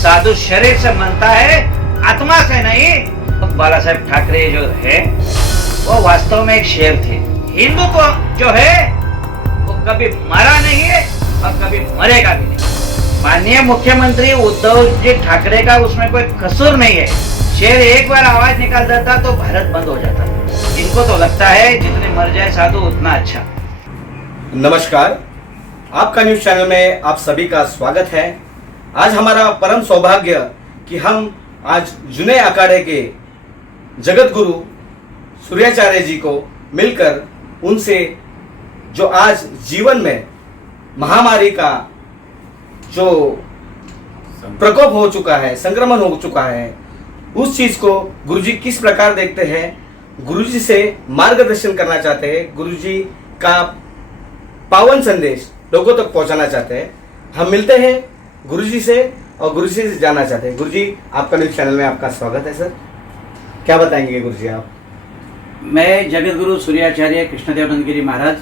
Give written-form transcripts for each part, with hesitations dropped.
साधु शरीर से मनता है, आत्मा से नहीं। बाला साहेब ठाकरे जो है वो वास्तव में एक शेर थे। हिंदुत्व जो है वो कभी मरा नहीं है और कभी मरेगा भी नहीं। माननीय मुख्यमंत्री उद्धव जी ठाकरे का उसमें कोई कसूर नहीं है। शेर एक बार आवाज निकाल देता तो भारत बंद हो जाता। इनको तो लगता है जितने मर जाए साधु उतना अच्छा। नमस्कार, आपका न्यूज चैनल में आप सभी का स्वागत है। आज हमारा परम सौभाग्य कि हम आज जुने अखाड़े के जगत गुरु सूर्याचार्य जी को मिलकर उनसे जो आज जीवन में महामारी का जो प्रकोप हो चुका है, संक्रमण हो चुका है, उस चीज को गुरुजी किस प्रकार देखते हैं, गुरुजी से मार्गदर्शन करना चाहते हैं, गुरुजी का पावन संदेश लोगों तक पहुंचाना चाहते हैं। हम मिलते हैं गुरुजी से और गुरुजी से जानना चाहते हैं। गुरुजी, आपका न्यूज चैनल में आपका स्वागत है। सर, क्या बताएंगे गुरुजी आप? मैं जगत गुरु सूर्याचार्य कृष्णदेव गिरी महाराज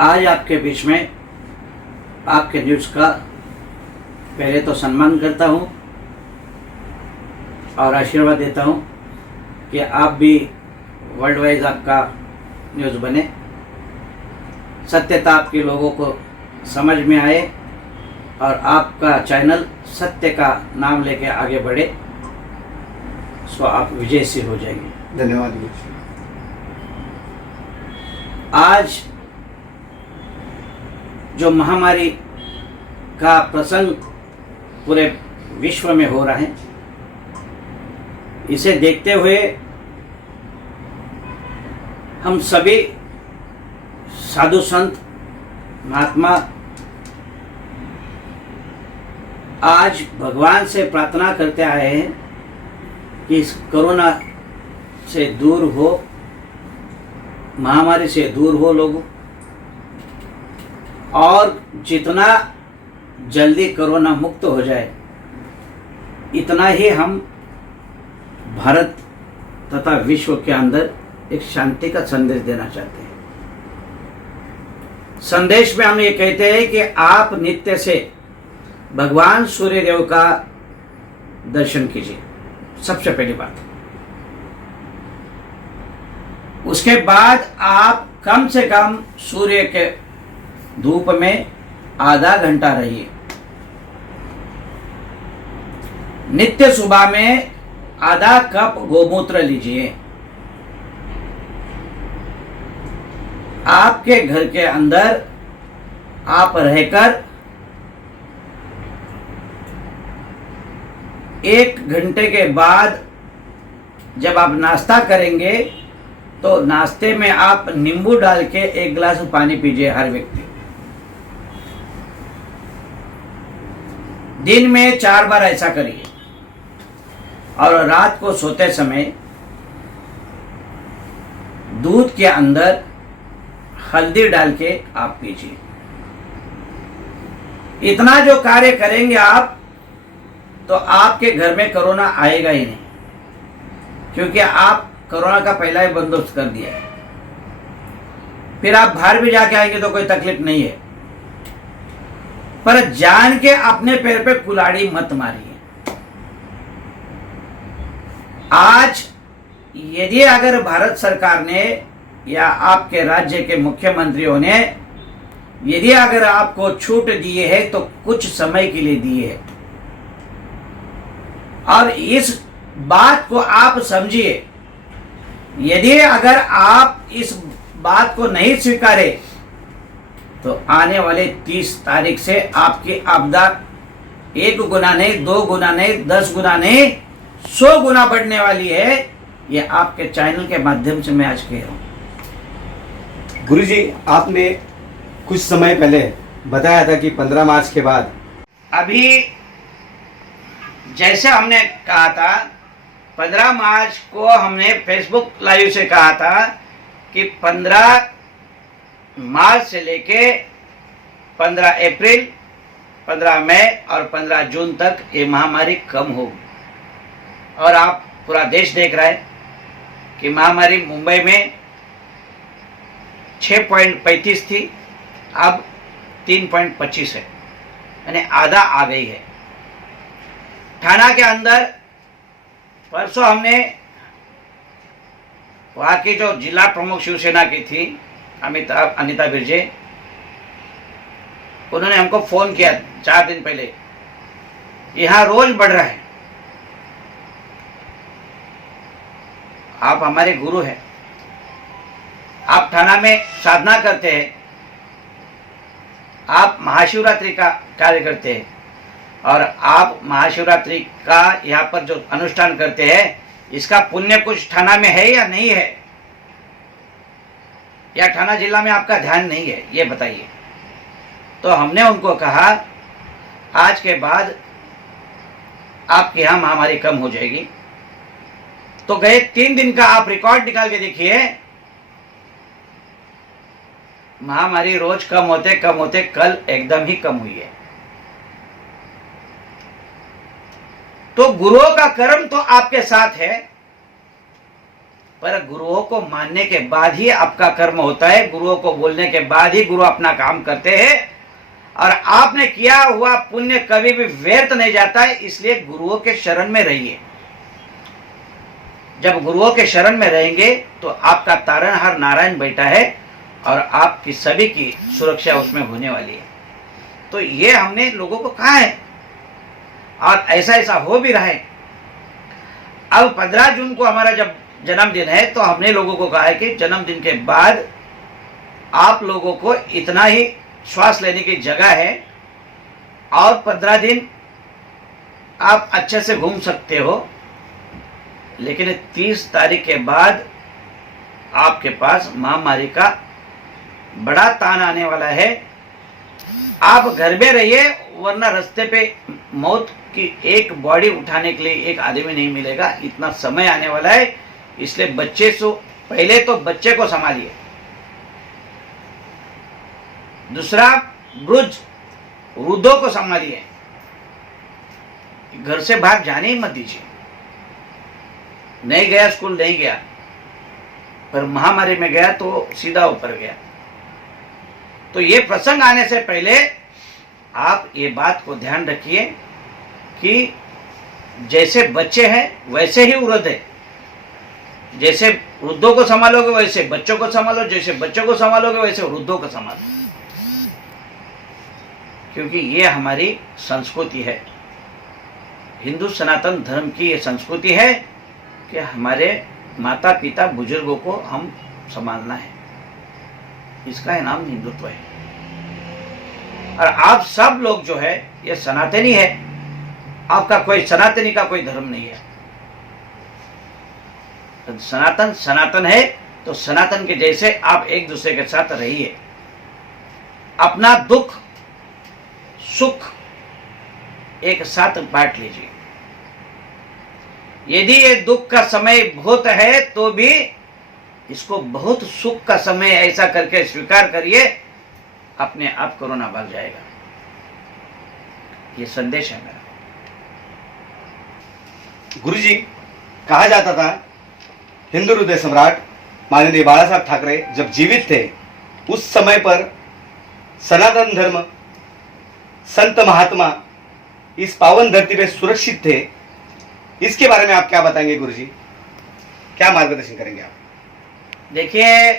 आज आपके बीच में आपके न्यूज का पहले तो सम्मान करता हूं और आशीर्वाद देता हूं कि आप भी वर्ल्ड वाइज आपका न्यूज बने, सत्यता आपके लोगों को समझ में आए और आपका चैनल सत्य का नाम लेके आगे बढ़े, सो आप विजयी हो जाएंगे। धन्यवाद गुरुजी। आज जो महामारी का प्रसंग पूरे विश्व में हो रहा है, इसे देखते हुए हम सभी साधु संत महात्मा आज भगवान से प्रार्थना करते आए हैं कि इस कोरोना से दूर हो, महामारी से दूर हो लोग, और जितना जल्दी कोरोना मुक्त हो जाए इतना ही हम भारत तथा विश्व के अंदर एक शांति का संदेश देना चाहते हैं। संदेश में हम ये कहते हैं कि आप नित्य से भगवान सूर्यदेव का दर्शन कीजिए, सबसे पहली बात। उसके बाद आप कम से कम सूर्य के धूप में आधा घंटा रहिए। नित्य सुबह में आधा कप गोमूत्र लीजिए। आपके घर के अंदर आप रहकर 1 घंटे के बाद जब आप नाश्ता करेंगे तो नाश्ते में आप नींबू डाल के 1 गिलास पानी पीजिए हर व्यक्ति। दिन में 4 बार ऐसा करिए और रात को सोते समय दूध के अंदर हल्दी डाल के आप पीजिए। इतना जो कार्य करेंगे आप, तो आपके घर में कोरोना आएगा ही नहीं, क्योंकि आप कोरोना का पहला ही बंदोबस्त कर दिया है। फिर आप बाहर भी जाके आएंगे तो कोई तकलीफ नहीं है, पर जान के अपने पैर पे कुल्हाड़ी मत मारिए। आज यदि अगर भारत सरकार ने या आपके राज्य के मुख्यमंत्रियों ने यदि अगर आपको छूट दिए है तो कुछ समय के लिए दिए है, और इस बात को आप समझिए। यदि अगर आप इस बात को नहीं स्वीकारे तो आने वाले 30 तारीख से आपकी आपदा 1 गुना नहीं, 2 गुना नहीं, 10 गुना नहीं, 100 गुना बढ़ने वाली है। ये आपके चैनल के माध्यम से मैं आज कह रहा हूं। गुरुजी, आपने कुछ समय पहले बताया था कि 15 मार्च के बाद, अभी जैसे हमने कहा था 15 मार्च को हमने फेसबुक लाइव से कहा था कि 15 मार्च से लेके 15 अप्रैल, 15 मई और 15 जून तक ये महामारी कम होगी। और आप पूरा देश देख रहा है कि महामारी मुंबई में 6.35 थी, अब 3.25 है। यानी आधा आ गई है। थाना के अंदर परसों हमने वहां की जो जिला प्रमुख शिवसेना की थी अनिता बिरजे, उन्होंने हमको फोन किया 4 दिन पहले, यहां रोज बढ़ रहा है, आप हमारे गुरु हैं, आप थाना में साधना करते हैं, आप महाशिवरात्रि का कार्य करते हैं और आप महाशिवरात्रि का यहाँ पर जो अनुष्ठान करते हैं, इसका पुण्य कुछ थाना में है या नहीं है, या थाना जिला में आपका ध्यान नहीं है, ये बताइए। तो हमने उनको कहा आज के बाद आपके यहाँ महामारी कम हो जाएगी। तो गए 3 दिन का आप रिकॉर्ड निकाल के देखिए, महामारी रोज कम होते कल एकदम ही कम हुई है। तो गुरुओं का कर्म तो आपके साथ है, पर गुरुओं को मानने के बाद ही आपका कर्म होता है, गुरुओं को बोलने के बाद ही गुरु अपना काम करते हैं और आपने किया हुआ पुण्य कभी भी व्यर्थ नहीं जाता है। इसलिए गुरुओं के शरण में रहिए। जब गुरुओं के शरण में रहेंगे तो आपका तारणहार नारायण बैठा है और आपकी सभी की सुरक्षा उसमें होने वाली है। तो ये हमने लोगों को कहा है और ऐसा ऐसा हो भी रहा है। अब 15 जून को हमारा जब जन्मदिन है तो हमने लोगों को कहा है कि जन्मदिन के बाद आप लोगों को इतना ही श्वास लेने की जगह है और 15 दिन आप अच्छे से घूम सकते हो, लेकिन 30 तारीख के बाद आपके पास महामारी का बड़ा तान आने वाला है। आप घर में रहिए, वरना रास्ते पे मौत की एक बॉडी उठाने के लिए एक आदमी नहीं मिलेगा, इतना समय आने वाला है। इसलिए बच्चे से पहले तो बच्चे को संभालिए, दूसरा वृद्धों को संभालिए, घर से बाहर जाने ही मत दीजिए। नहीं गया स्कूल नहीं गया, पर महामारी में गया तो सीधा ऊपर गया। तो ये प्रसंग आने से पहले आप ये बात को ध्यान रखिए कि जैसे बच्चे हैं वैसे ही वृद्ध है। जैसे वृद्धों को संभालोगे वैसे बच्चों को संभालो, जैसे बच्चों को संभालोगे वैसे वृद्धों को संभालो, क्योंकि ये हमारी संस्कृति है। हिंदू सनातन धर्म की ये संस्कृति है कि हमारे माता पिता बुजुर्गों को हम संभालना है, इसका है नाम हिंदुत्व है। और आप सब लोग जो है ये सनातनी है, आपका कोई सनातनी का कोई धर्म नहीं है। तो सनातन सनातन है, तो सनातन के जैसे आप एक दूसरे के साथ रहिए, अपना दुख सुख एक साथ बांट लीजिए। यदि ये दुख का समय बहुत है तो भी इसको बहुत सुख का समय ऐसा करके स्वीकार करिए, अपने आप कोरोना भाग जाएगा। ये संदेश है मेरा। गुरुजी, कहा जाता था हिंदू हृदय सम्राट माननीय बाला साहब ठाकरे जब जीवित थे उस समय पर सनातन धर्म संत महात्मा इस पावन धरती पे सुरक्षित थे। इसके बारे में आप क्या बताएंगे गुरुजी, क्या मार्गदर्शन करेंगे आप? देखिए,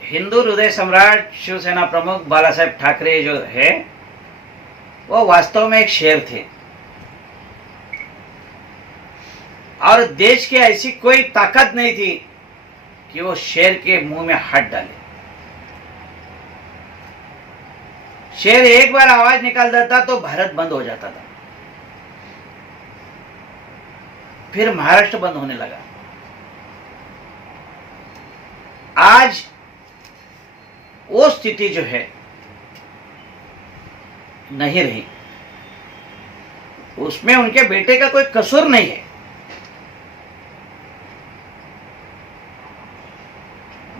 हिंदू हृदय सम्राट शिवसेना प्रमुख बाला साहेब ठाकरे जो है वो वास्तव में एक शेर थे और देश की ऐसी कोई ताकत नहीं थी कि वो शेर के मुंह में हाथ डाले। शेर एक बार आवाज निकाल देता तो भारत बंद हो जाता था, फिर महाराष्ट्र बंद होने लगा। आज वो स्थिति जो है नहीं रही, उसमें उनके बेटे का कोई कसूर नहीं है।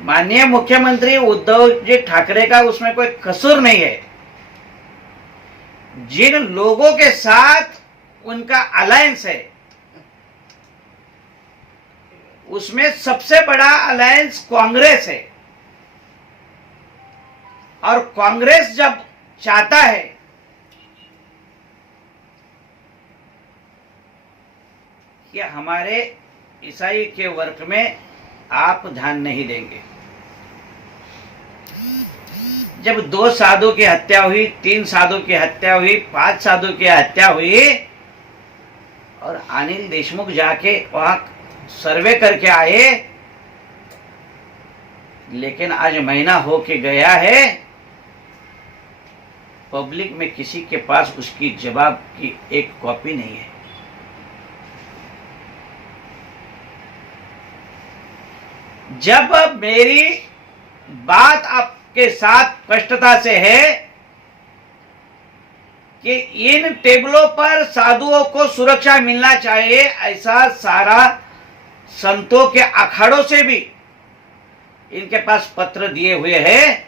माननीय मुख्यमंत्री उद्धव जी ठाकरे का उसमें कोई कसूर नहीं है। जिन लोगों के साथ उनका अलायंस है उसमें सबसे बड़ा अलायंस कांग्रेस है, और कांग्रेस जब चाहता है कि हमारे ईसाई के वर्ग में आप ध्यान नहीं देंगे। जब 2 साधु की हत्या हुई, 3 साधु की हत्या हुई, 5 साधु की हत्या हुई और अनिल देशमुख जाके वहां सर्वे करके आए, लेकिन आज महीना हो के गया है, पब्लिक में किसी के पास उसकी जवाब की एक कॉपी नहीं है। जब मेरी बात आपके साथ स्पष्टता से है कि इन टेबलों पर साधुओं को सुरक्षा मिलना चाहिए, ऐसा सारा संतों के अखाड़ों से भी इनके पास पत्र दिए हुए हैं।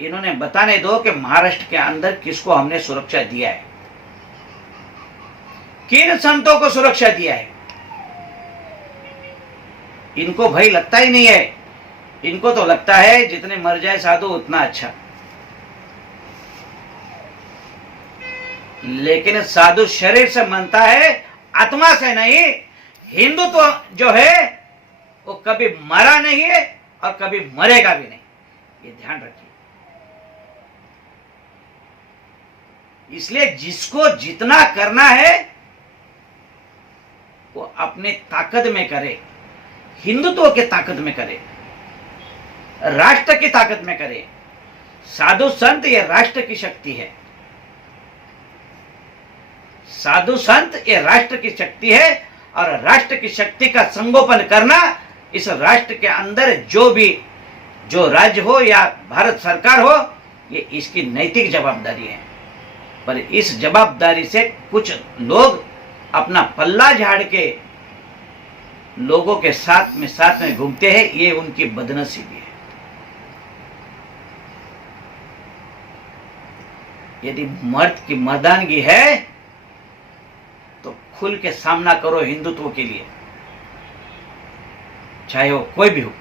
इन्होंने बताने दो कि महाराष्ट्र के अंदर किसको हमने सुरक्षा दिया है, किन संतों को सुरक्षा दिया है। इनको भय लगता ही नहीं है। इनको तो लगता है जितने मर जाए साधु उतना अच्छा। लेकिन साधु शरीर से मानता है, आत्मा से नहीं। हिंदुत्व जो है वो कभी मरा नहीं है और कभी मरेगा भी नहीं, ये ध्यान रखिए। इसलिए जिसको जितना करना है वो अपने ताकत में करे, हिंदुत्व के ताकत में करे, राष्ट्र की ताकत में करे। साधु संत ये राष्ट्र की शक्ति है। साधु संत ये राष्ट्र की शक्ति है और राष्ट्र की शक्ति का संगोपन करना इस राष्ट्र के अंदर जो राज्य हो या भारत सरकार हो, ये इसकी नैतिक जवाबदारी है। पर इस जवाबदारी से कुछ लोग अपना पल्ला झाड़ के लोगों के साथ में घूमते हैं, ये उनकी बदनसीबी है। यदि मर्द की मर्दानगी है तो खुल के सामना करो हिंदुत्व के लिए, चाहे वो कोई भी हो।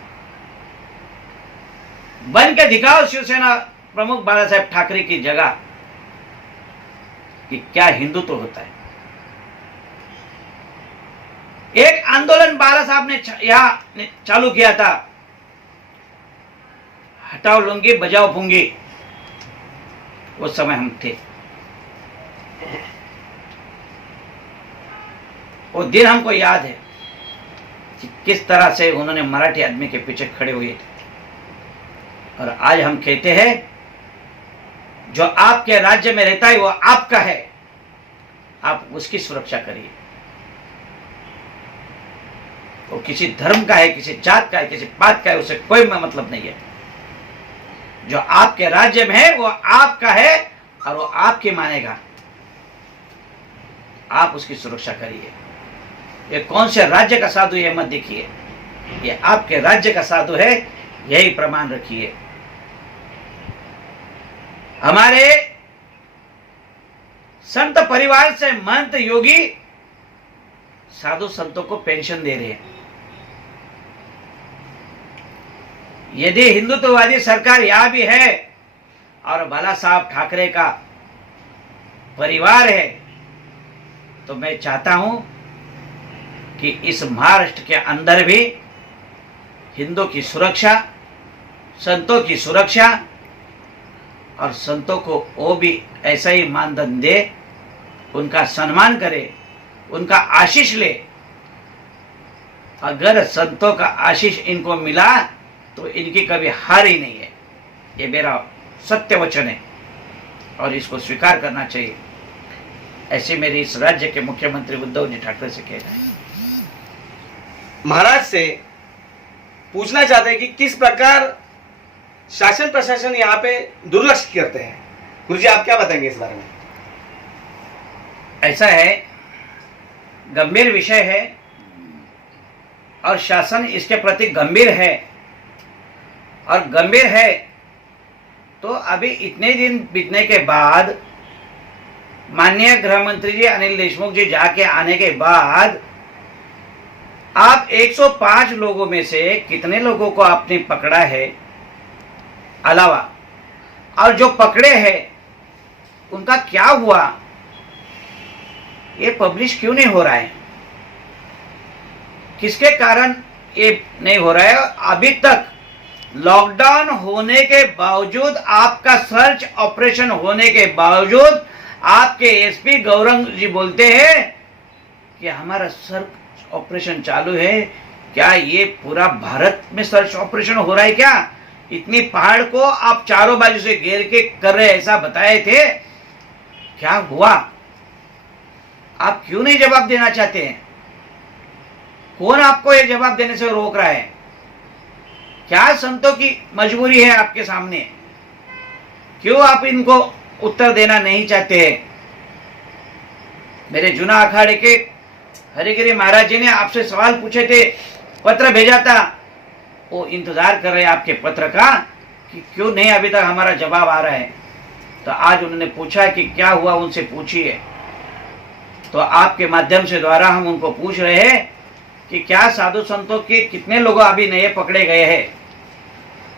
बन के दिखाओ शिवसेना प्रमुख बाला साहेब ठाकरे की जगह कि क्या हिंदुत्व होता है। एक आंदोलन बाला साहब ने यहां चालू किया था, हटाओ लुंगी बजाओ पुंगी। उस समय हम थे, वो दिन हमको याद है कि किस तरह से उन्होंने मराठी आदमी के पीछे खड़े हुए थे। और आज हम कहते हैं जो आपके राज्य में रहता है वो आपका है, आप उसकी सुरक्षा करिए। वो किसी धर्म का है, किसी जात का है, किसी पात का है, उसे कोई मतलब नहीं है। जो आपके राज्य में है वो आपका है और वो आपकी मानेगा। आप उसकी सुरक्षा करिए। ये कौन से राज्य का साधु ये मत देखिए, ये आपके राज्य का साधु है, यही प्रमाण रखिए। हमारे संत परिवार से महंत योगी साधु संतों को पेंशन दे रहे हैं। यदि हिंदुत्ववादी सरकार यहां भी है और बाला साहब ठाकरे का परिवार है, तो मैं चाहता हूं कि इस महाराष्ट्र के अंदर भी हिंदुओं की सुरक्षा, संतों की सुरक्षा, और संतों को वो भी ऐसा ही मानदंड दे, उनका सम्मान करे, उनका आशीष ले। अगर संतों का आशीष इनको मिला तो इनकी कभी हार ही नहीं है। ये मेरा सत्य वचन है और इसको स्वीकार करना चाहिए। ऐसे मेरे इस राज्य के मुख्यमंत्री उद्धव जी ठाकरे से कहना है। महाराज से पूछना चाहते हैं कि किस प्रकार शासन प्रशासन यहाँ पे दुर्लक्ष्य करते हैं। गुरुजी आप क्या बताएंगे इस बारे में? ऐसा है, गंभीर विषय है और शासन इसके प्रति गंभीर है। और गंभीर है तो अभी इतने दिन बीतने के बाद, माननीय गृह मंत्री जी अनिल देशमुख जी जाके आने के बाद, आप 105 लोगों में से कितने लोगों को आपने पकड़ा है अलावा, और जो पकड़े हैं उनका क्या हुआ, ये पब्लिश क्यों नहीं हो रहा है? किसके कारण ये नहीं हो रहा है? अभी तक लॉकडाउन होने के बावजूद, आपका सर्च ऑपरेशन होने के बावजूद, आपके एसपी गौरंग जी बोलते हैं कि हमारा सर्च ऑपरेशन चालू है। क्या ये पूरा भारत में सर्च ऑपरेशन हो रहा है क्या? इतनी पहाड़ को आप चारों बाजू से घेर के कर रहे, ऐसा बताए थे। क्या हुआ? आप क्यों नहीं जवाब देना चाहते हैं? कौन आपको ये जवाब देने से रोक रहा है? क्या संतों की मजबूरी है आपके सामने? क्यों आप इनको उत्तर देना नहीं चाहते हैं? मेरे जुना अखाड़े के हरिगिरी महाराज जी ने आपसे सवाल पूछे थे, पत्र भेजा था। वो इंतजार कर रहे हैं आपके पत्र का कि क्यों नहीं अभी तक हमारा जवाब आ रहा है। तो आज उन्होंने पूछा कि क्या हुआ, उनसे पूछिए। तो आपके माध्यम से द्वारा हम उनको पूछ रहे हैं कि क्या साधु संतों के कितने लोग अभी नए पकड़े गए हैं?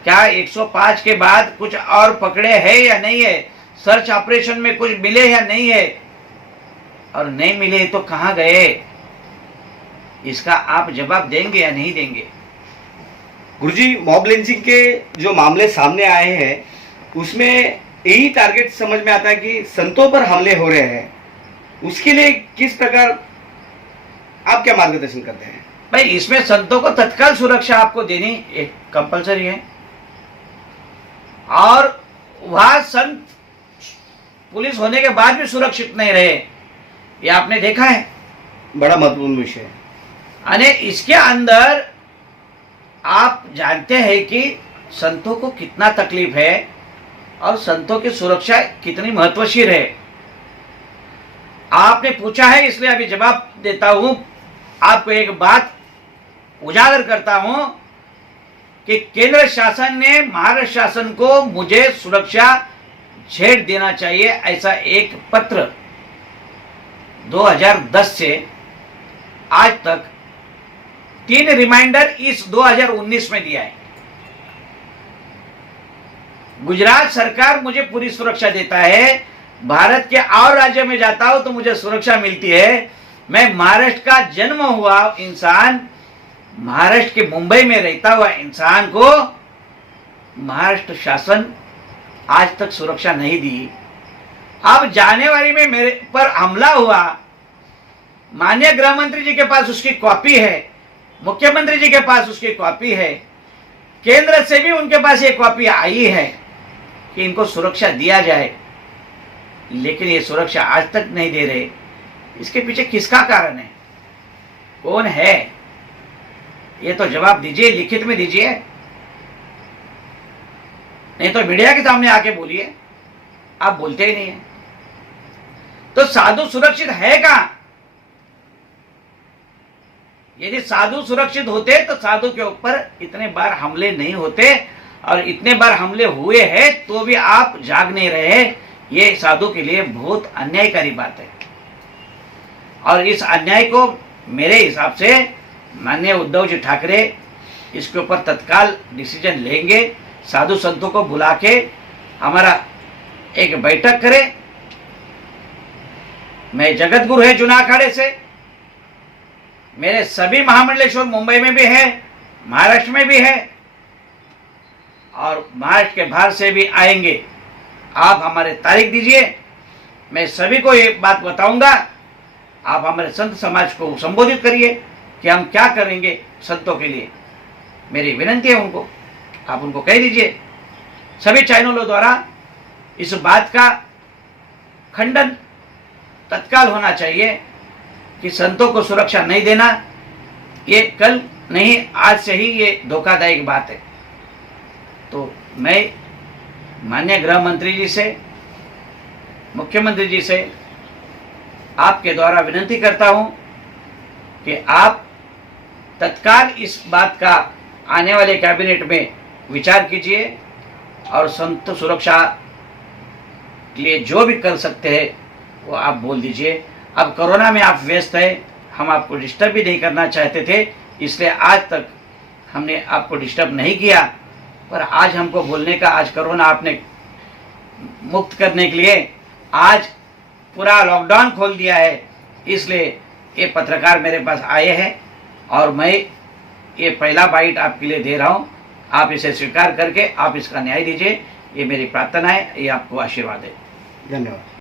क्या 105 के बाद कुछ और पकड़े हैं या नहीं है? सर्च ऑपरेशन में कुछ मिले या नहीं है? और नहीं मिले तो कहां गए? इसका आप जवाब देंगे या नहीं देंगे? गुरुजी, मॉब लिंचिंग के जो मामले सामने आए हैं उसमें यही टारगेट समझ में आता है कि संतों पर हमले हो रहे हैं। उसके लिए किस प्रकार आप क्या मार्गदर्शन करते हैं? भाई, इसमें संतों को तत्काल सुरक्षा आपको देनी एक कंपलसरी है। और वह संत पुलिस होने के बाद भी सुरक्षित नहीं रहे, ये आपने देखा है। बड़ा महत्वपूर्ण विषय है। अने इसके अंदर आप जानते हैं कि संतों को कितना तकलीफ है और संतों की सुरक्षा कितनी महत्वशील है। आपने पूछा है इसलिए अभी जवाब देता हूं। आपको एक बात उजागर करता हूं कि केंद्र शासन ने महाराष्ट्र शासन को मुझे सुरक्षा छेड़ देना चाहिए, ऐसा एक पत्र 2010 से आज तक 3 रिमाइंडर इस 2019 में दिया है। गुजरात सरकार मुझे पूरी सुरक्षा देता है। भारत के और राज्यों में जाता हूं तो मुझे सुरक्षा मिलती है। मैं महाराष्ट्र का जन्म हुआ इंसान, महाराष्ट्र के मुंबई में रहता हुआ इंसान को महाराष्ट्र शासन आज तक सुरक्षा नहीं दी। अब जनवरी में मेरे पर हमला हुआ, माननीय गृह मंत्री जी के पास उसकी कॉपी है, मुख्यमंत्री जी के पास उसकी कॉपी है, केंद्र से भी उनके पास ये कॉपी आई है कि इनको सुरक्षा दिया जाए, लेकिन ये सुरक्षा आज तक नहीं दे रहे। इसके पीछे किसका कारण है? कौन है? ये तो जवाब दीजिए, लिखित में दीजिए, नहीं तो मीडिया के सामने आके बोलिए। आप बोलते ही नहीं है। तो साधु सुरक्षित है कहां? यदि साधु सुरक्षित होते तो साधु के ऊपर इतने बार हमले नहीं होते, और इतने बार हमले हुए हैं तो भी आप जाग नहीं रहे। ये साधु के लिए बहुत अन्यायकारी बात है। और इस अन्याय को मेरे हिसाब से माननीय उद्धव जी ठाकरे इसके ऊपर तत्काल डिसीजन लेंगे। साधु संतों को बुला के हमारा एक बैठक करें। मैं जगत गुरु है जुना अखाड़े से, मेरे सभी महामंडलेश्वर मुंबई में भी है, महाराष्ट्र में भी है, और महाराष्ट्र के बाहर से भी आएंगे। आप हमारे तारीख दीजिए, मैं सभी को ये बात बताऊंगा। आप हमारे संत समाज को संबोधित करिए कि हम क्या करेंगे संतों के लिए। मेरी विनंती है उनको, आप उनको कह दीजिए। सभी चैनलों द्वारा इस बात का खंडन तत्काल होना चाहिए कि संतों को सुरक्षा नहीं देना ये कल नहीं, आज से ही ये धोखादायक बात है। तो मैं माननीय गृह मंत्री जी से, मुख्यमंत्री जी से आपके द्वारा विनती करता हूं कि आप तत्काल इस बात का आने वाले कैबिनेट में विचार कीजिए और संत सुरक्षा के लिए जो भी कर सकते हैं वो आप बोल दीजिए। अब कोरोना में आप व्यस्त हैं, हम आपको डिस्टर्ब भी नहीं करना चाहते थे, इसलिए आज तक हमने आपको डिस्टर्ब नहीं किया। पर आज हमको बोलने का, आज कोरोना आपने मुक्त करने के लिए आज पूरा लॉकडाउन खोल दिया है, इसलिए ये पत्रकार मेरे पास आए हैं और मैं ये पहला बाइट आपके लिए दे रहा हूँ, आप इसे स्वीकार करके आप इसका न्याय दीजिए, ये मेरी प्रार्थना है, ये आपको आशीर्वाद है। धन्यवाद।